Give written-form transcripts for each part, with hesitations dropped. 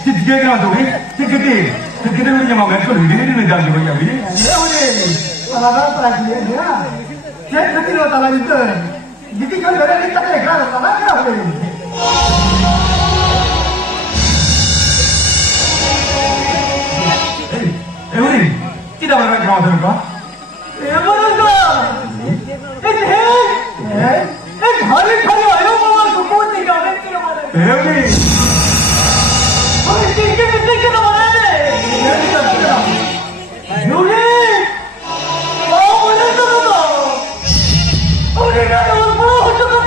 Tiga kena tu ni, kita punya mama tu ni dah juga ya, ni. Kalau tak lagi dia, saya kita lo tak lagi tu. Jadi kalau ada ni tak ada kerana tak ada. Uri, tidak berapa kau tu kan? Berapa? Hari ayo bawa support ni kau ni kira mana? Uri. Tiga mana ni? Uri. Oh, mana tu? Uri dah orang bawa tu kan?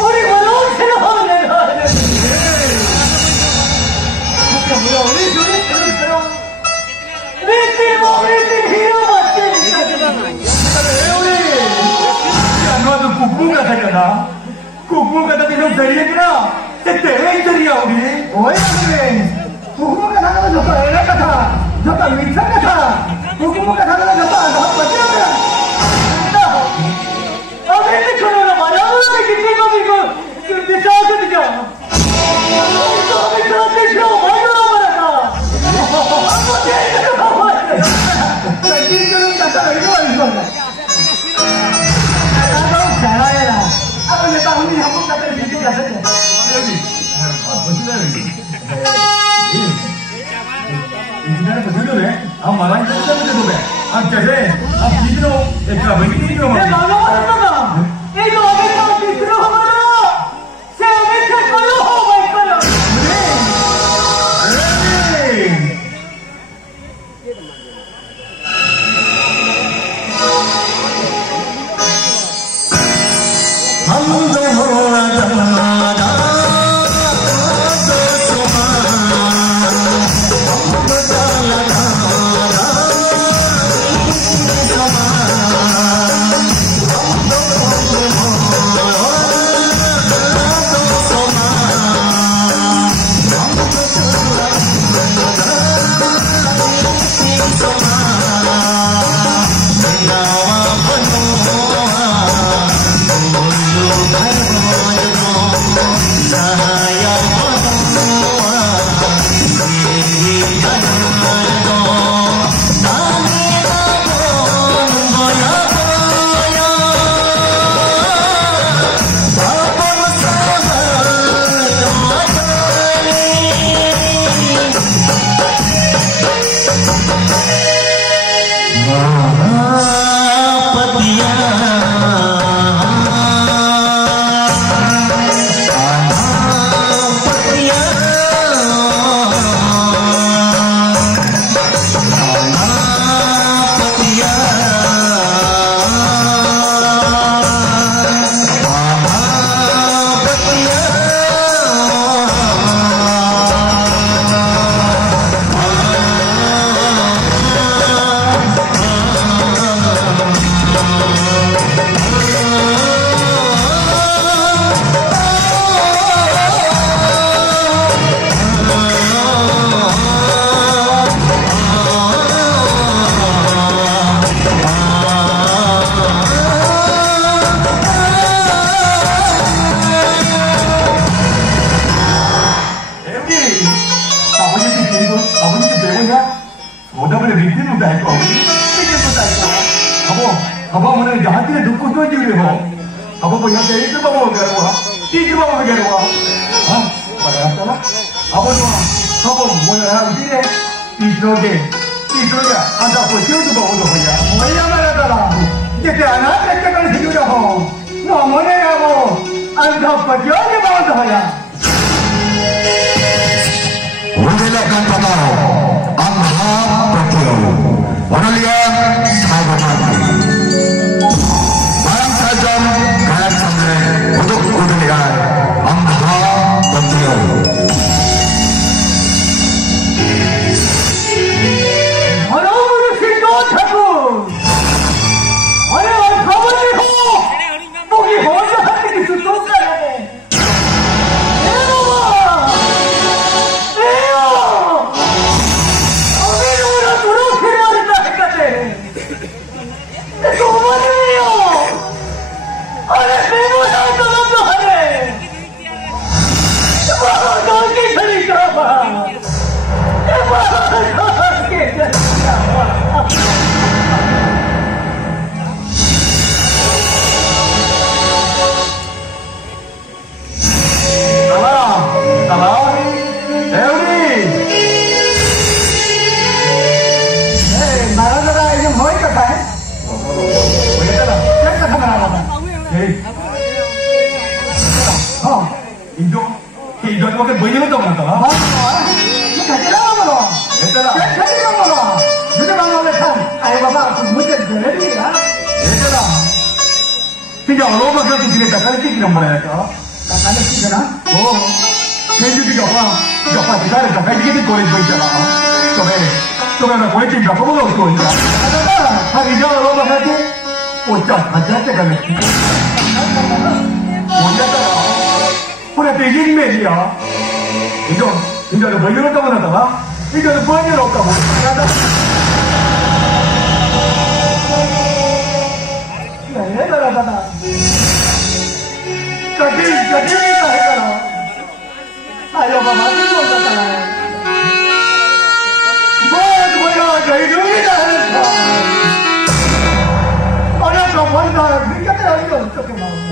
Uri bawa sila ni. Bukan bawa Uri Uri terus. Riti hero mati. Uri. Jangan tu kuku kata kena. Kuku kata tu serius kena. Seteh serius Uri. Oh ya Uri. Kuku kata tu jauh enak kata. Jauh misal kata. Kuku kata tu jauh agak macam mana? अब ऐसे करो ना मारा ना किसी को भी को दिशा से दिखा तो अभी तो दिशा मारो ना मारा था अब मुझे इतना बाबा लड़की को कटा लगी वाली को अब चला है ना अब ये तो हमको कटा लगी कैसे इधर बच्चे तो है हम मारा इधर बच्चे तो है अब जैसे अब कितनों एक का बनी नहीं हो ये तो अभी तो कितनों हमारा से अभी तक करो हो भाई करो हम तो हो Abang mana jahat dia dukung tu aja dia ho. Abang punya saya itu bawa ke rumah. Tiga bawa ke rumah. Hah? Pada apa lah? Abang tu, abang punya orang dia. Tiga dia. Anda posisi tu bawa tu ya. Mana mana tu lah? Jadi anak kita kan hidup dah ho. Namanya apa? Anda posisi dia bawa tu ya. Menjelakan kata Angha Patio. Orang lihat sahabat mati. Barang sajam kalian sampai untuk kuliah Angha Patio. Orang siapa tu? Orang kawan ni ho. Mungkin ho jahat ni sudah saya. 이거 그렇게 뭐 이런 거 없나더라? 뭐 가지라고 얘들아, 가지라고 너네 방법에 참 아이 봐봐 그 문제 되는데야 얘들아. 그냥 얼마나 그렇게 지냈다 가르치기란 말이야. 나 가르치잖아 제주도가 봐, 기다렸다. 가르치기 거리고 있잖아. 저번에 거리니까 그거도 없고 있잖아. 하다가 이제 얼마나 가지? 오자, 가자, 가면. 오자다가. 그래, 대기맨이야. 이거는 뭐 이런 거 하다가? 이거는 뭐 이런 거 없다고. 얘들아 가지니까 했잖아 아유 봐봐 이거 같잖아 뭐야 저희들이다 했어 어려서 본다 그렇게 이거 어떻게 나오냐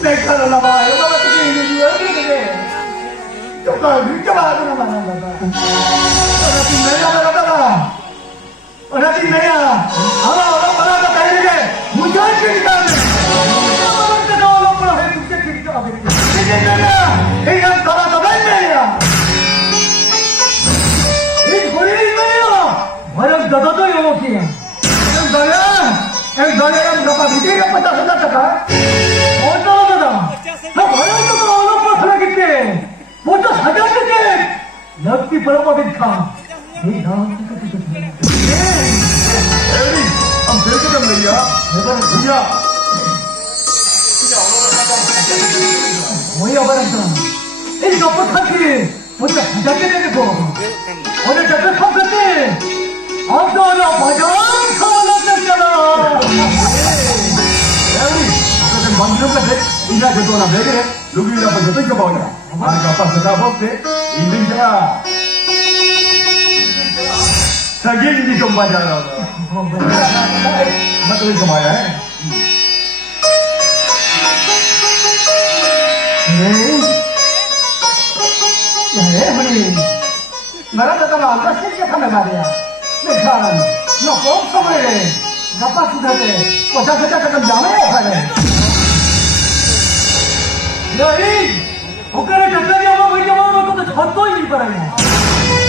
내가 나봐 이거 같은 게 어떻게 돼 조금 그렇게 말하는 거다 어라tin 내야 아마 어라가 다이게 무전기가 무전기가 나오고 해 무전기가 아베리 이제는 이건 따라서 달려야 이 고리네요 뭐랑 더더더 요기야 너는 너가 미디어 빠져 했다가 어쩌다 나 뭐랑 또 어느 걸 하겠대 먼저 사장님께 럭비 벌어버릴까 이 나한테 에리, 한번 별게 잡는 거야? 뭐야? 뭐야 말한다 이거 어떡하지 먼저 부자게 되고 오늘 저도 컴퓨터 아까는 바장 사왔잖아 에리, 그럼 만드는 거 돼? 이나 저도 나 매래? 여기 아빠 저도 이거 봐야. 아빠 그다 볼때 인생자. 자기인지 좀 맞아라. 나도 이거 봐야 해. honey. Maratakan atas kerja kami karya. Lekan, no kok sampai dapat sudah deh. Wajah kita akan damai kan? Jadi, oke kita dia mau berjalan untuk satu ini barangnya.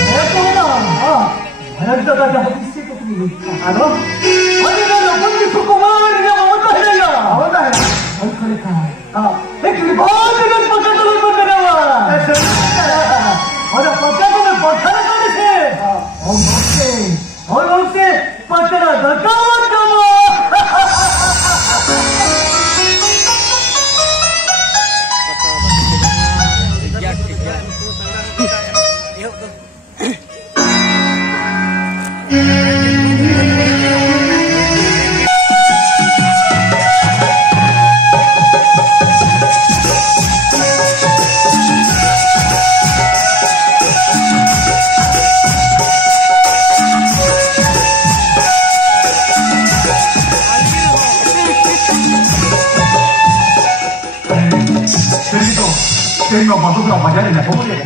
Itu mana? Ada kita dah habis itu ni. Ano? Ada kan pun di sukuman dia mau tak ya? Mau tak? Mau kan? Ekli bahasa dengan pakai dalam bendera. Ada pakai dalam pakai dalam ni. Okey, pakai dalam kamu. Terima kasih telah belajar dan kemudian.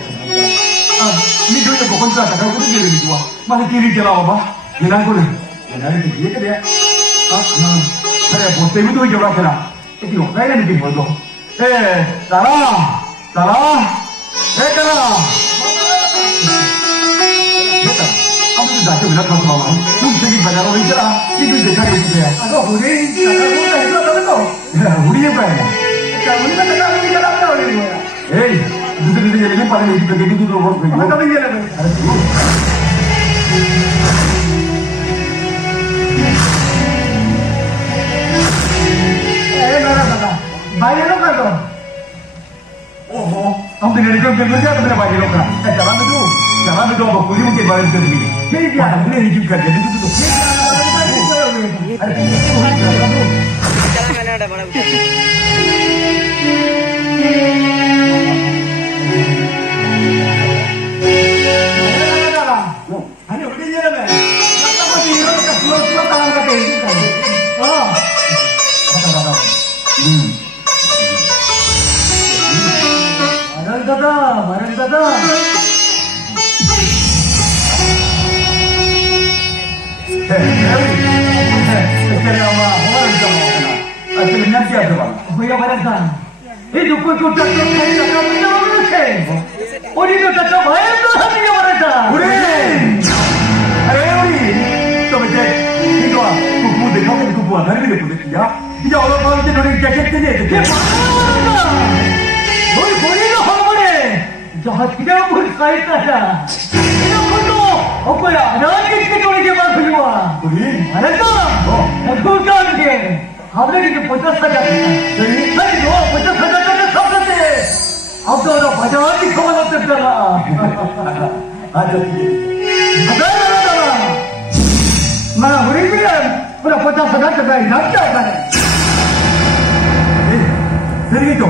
Ini dulu yang bukan cerita kalau kita jadi dua. Masih kiri jalan apa? Jalan kulit. Jalan itu dia kan dia. Saya bos itu itu jalan kena. Itu kaya ni dia bodoh. Salah. Salah. Salah. Betul. Kamu sudah tahu nak apa malam? Kamu sedih pada orang itu lah. Itu dia cari itu dia. Aduh, huri. Aduh, tahu. Huri apa ya? Kamu ni tak tahu ni jalan mana ni? दूसरे दिन जल्दी पानी नहीं पीते दूध रोक गई मैं कभी ये लगा मेरा दादा भाई लोग का तो ओहो हम तो निकल के क्या मेरे भाई लोग का चला में तो अब पूरी उनके बारे में करनी है क्या हमने रिसीव कर दिया Barang dada. Sekarang apa? Orang jalan. Asal nanti apa? Buaya barang. Itu pun sudah selesai cakap menjawabkan. 우리도 다 마음도 하느냐 말았다. 우리! 우리! 또 이제, 이거, 부부들, 형님 부부와 다른 게 보냈냐? 이제 어려운 때 너는 깨끗하게 해줄게. 너희 본인이 한번에 저 그냥 뭘 가했다자. 이런 것도 없고야. 나한테 이렇게 노리게 만들어와. 우리? 알았어? 그거 하는게 아무래도 이제 먼저 사자. 아니 너 먼저 사자는 샀는데 앞서서 과장한테 그만 없었잖아. 맞아, 이게. 사자잖아. 마 우리 그냥 그냥 먼저 사자가 남자잖아. 세리게 좀,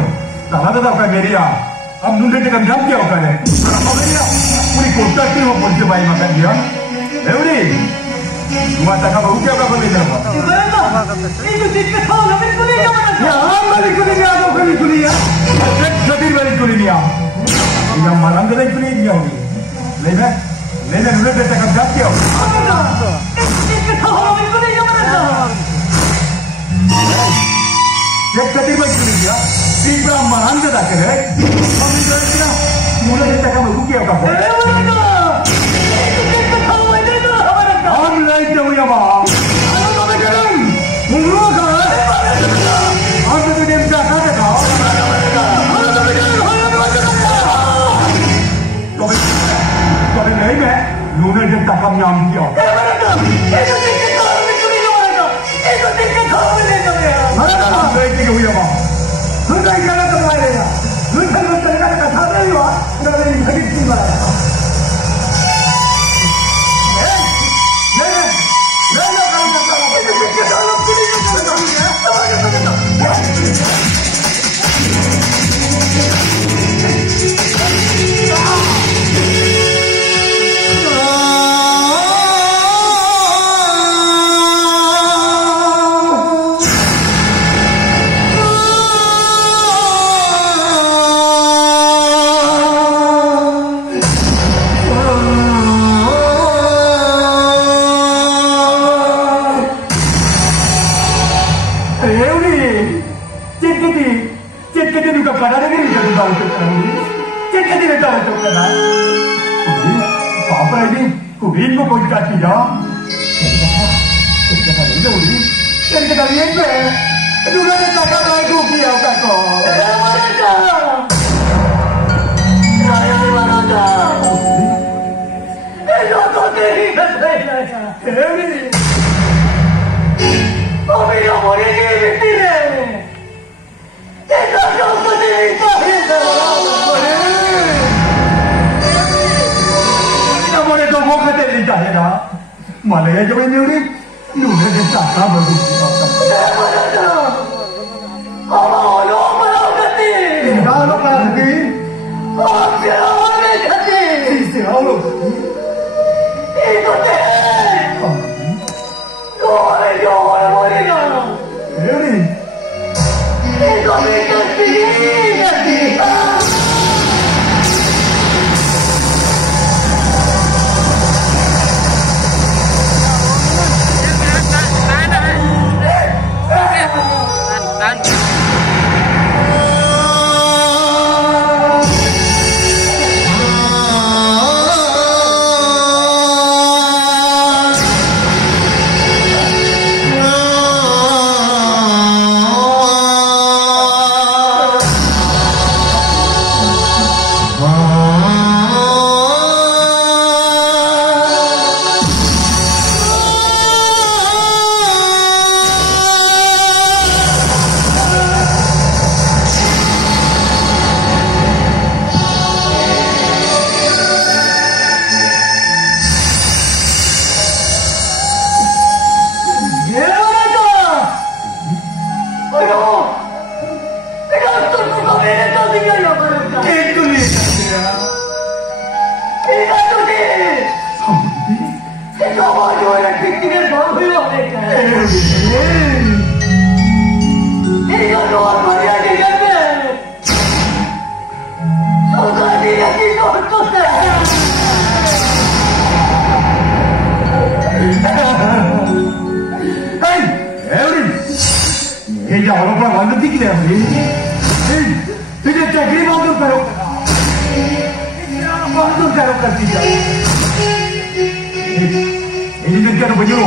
나가다 가 메리야. अब मुंडे के कम जाम क्या होगा है? पूरी कोटा की वो बोलते भाई मकान दिया। एवरी, तुम्हारा तक अब क्या कर ले जाओ? 이거 진짜 처음 하는 소리야. 야, 아무리 소리냐, 너 그리 소리야? 저들 말이 소리냐? 이거 말안 되는 소리냐 우리? 내가 눈에 뱉다 감 잡게요. 진짜 처음 하는 소리야 말한다. 저들 말이 소리냐? 이거 말안 되다 그래? मुझे तक हम रुके होगा हम लाइट दे हुआ बा हम तो बेकरन मुंगलो का हम तो गेम जा का देखा हम तो बेकरन तो नहीं मैं लूने जब तक हम नाम किया हुआ बा 누가 이거를 또 봐야 되냐? 누가 이거를 내가 사람이 와? 내가 왜 이렇게 하겠지 말이야? 내가 가는 거 봐라. 이렇게 나로 뿌리는 거야. Malaya jauh ni uri, luar dia cakap begitu. Allah malah kati. Kalau kati, apa orang kati? isi Allah. Itu deh. Orang mana? Ini. Itu mereka sendiri. Hey, Evelyn. Ella ahora para cuando te quieres. मुझे चक्री बंद करो करती जाए ini dia ada baju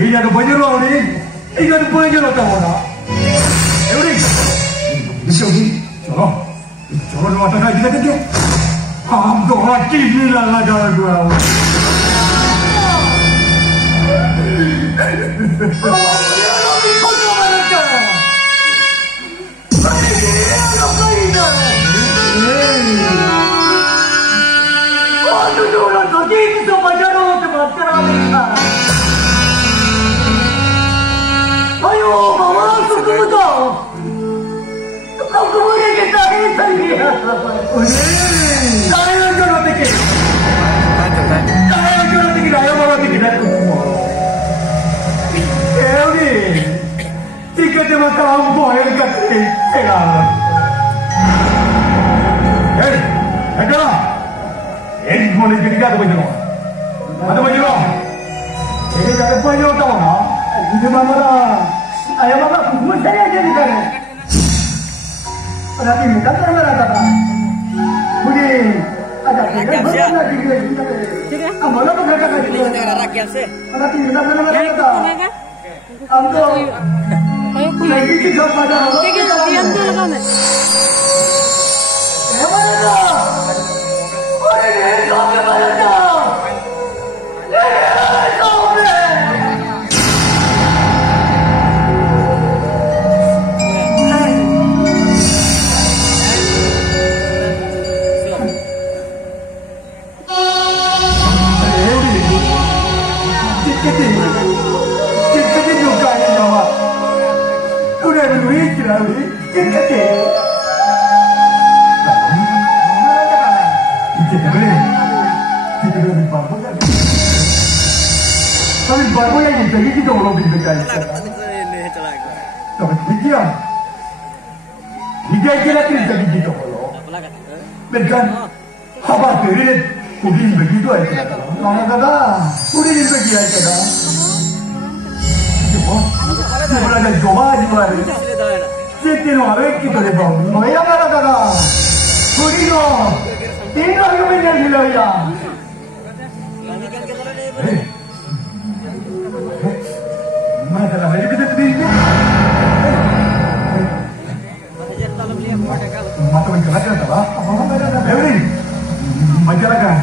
ini ada baju ini ada baju tahu tak ini ini चलो चलो मत ना kita dia हम तो हटी नहीं लगा जा गया ayo bawa aku ke kau. Aku boleh kita ini. Saya jangan fikir. Saya jangan fikir. Ayo bawa fikir aku. Ini tiket macam boleh kata sekarang. Ada. Ini boleh jadi apa baju? Ada baju? Ini ada baju tahu tak? Ini mama. Ayah mama kumpul saya aja di sana. Nanti minta terima rata. Budi ada kita berapa lagi? Kamu nak berapa lagi? Nanti minta terima rata. Amdo. Lagi kita pada. Kita diam dulu kan? Mana? Ini sampai mana? Tapi baru yang jadi kita orang berdekat. Tapi dia, dia kira kita jadi orang. Berkan, apa terlihat kudim begitu aja. Mana kata, kudim begitu aja. Semua ada coba di luar. Setiap orang kita lepas. Mana kata, kudim lo, tinggal di mana di luar. Masalah hari kita berdiri. Mata mencela kan, apa? Every, mencela kan?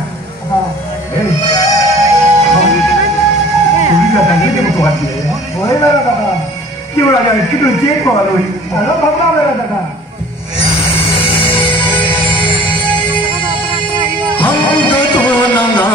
Sudah datang ini kita buat dia. Boleh lah kata. Kita ada kita cek kalau ini. Kalau apa lah kata. हम तो नंगा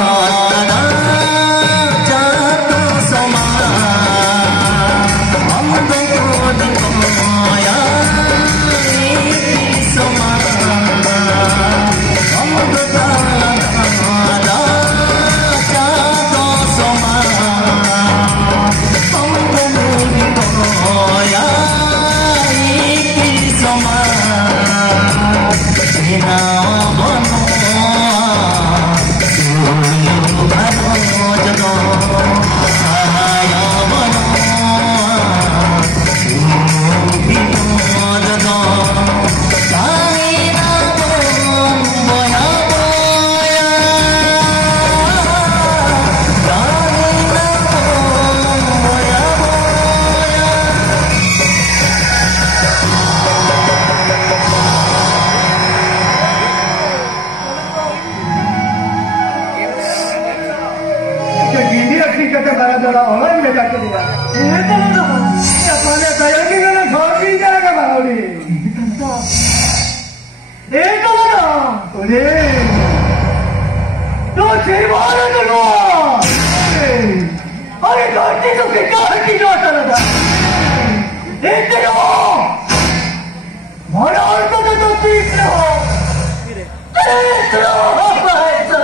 orang yang jaga dia. Ini kan apa nak saya ni kan thori jaga bahauri. Ini kan apa? Ini. Tu cewek tu lo. Aye, ganti tu kita ganti tu sahaja. Ini lo. Mana orang tu tu pisau. Itu apa itu?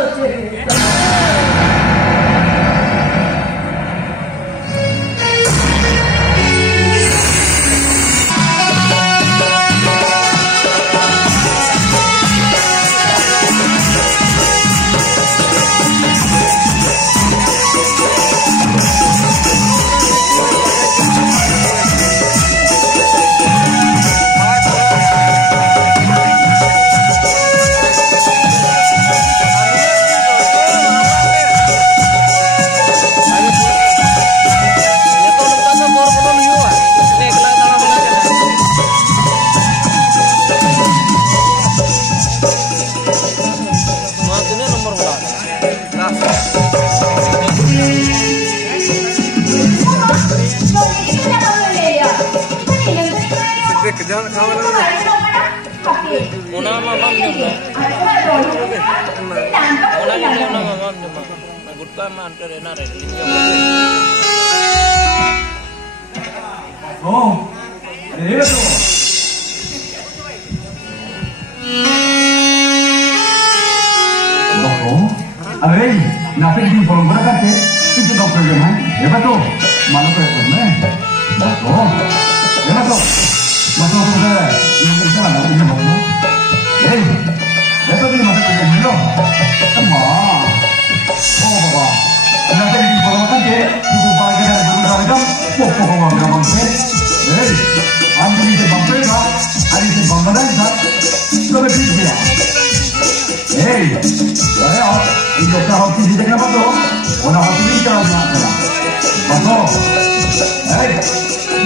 Oh, ada tu. अरे नाटक की परंपरा करते किसी doctor के हैं ये बात तो मानो तो है ना बस तो ये बात तो मतलब तो है ये क्या ना ये बात तो ये तो नहीं मतलब ये मिलो अम्मा ओ बाबा नाटक की परंपरा करते तू बाकी ना दूर जाएगा वो बाबा मांगते आंटी से बंपेगा आंटी से बंगलादेश था तो मैं ठीक किया saya ini dokter hoki di tengah apa tu? Orang hoki ni jangan nak. Apa?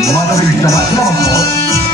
Mana boleh kita nak apa tu?